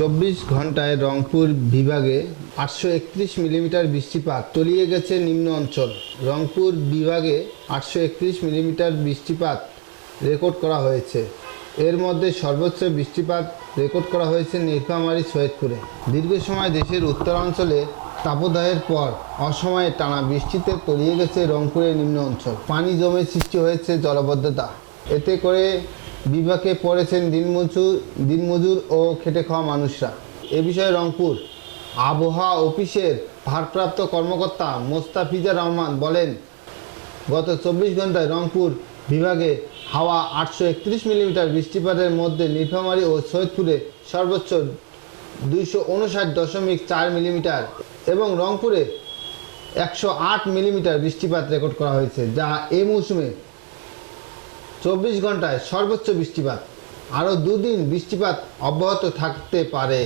চব্বিশ ঘন্টায় রংপুর বিভাগে আটশো একত্রিশ মিলিমিটার বৃষ্টিপাত তলিয়ে গেছে নিম্ন অঞ্চল। রংপুর বিভাগে আটশো একত্রিশ মিলিমিটার বৃষ্টিপাত রেকর্ড করা হয়েছে। এর মধ্যে সর্বোচ্চ বৃষ্টিপাত রেকর্ড করা হয়েছে নীলফামারী, সৈয়দপুরে। দীর্ঘ সময় দেশের উত্তরাঞ্চলে তাপদাহের পর অসময়ে টানা বৃষ্টিতে তলিয়ে গেছে রংপুরের নিম্ন অঞ্চল। পানি জমে সৃষ্টি হয়েছে জলবদ্ধতা। এতে করে বিভাগে পড়েছেন দিনমজুর দিনমজুর ও খেটে খাওয়া মানুষরা। এ বিষয়ে রংপুর আবহাওয়া অফিসের ভারপ্রাপ্ত কর্মকর্তা মোস্তাফিজা রহমান বলেন, গত চব্বিশ ঘন্টায় রংপুর বিভাগে হাওয়া আটশো একত্রিশ মিলিমিটার বৃষ্টিপাতের মধ্যে নীলফামারী ও সৈয়দপুরে সর্বোচ্চ দুইশো উনষাট দশমিক চার মিলিমিটার এবং রংপুরে একশো আট মিলিমিটার বৃষ্টিপাত রেকর্ড করা হয়েছে, যা এই মৌসুমে চব্বিশ ঘন্টায় সর্বোচ্চ বৃষ্টিপাত। আরও দুদিন বৃষ্টিপাত অব্যাহত থাকতে পারে।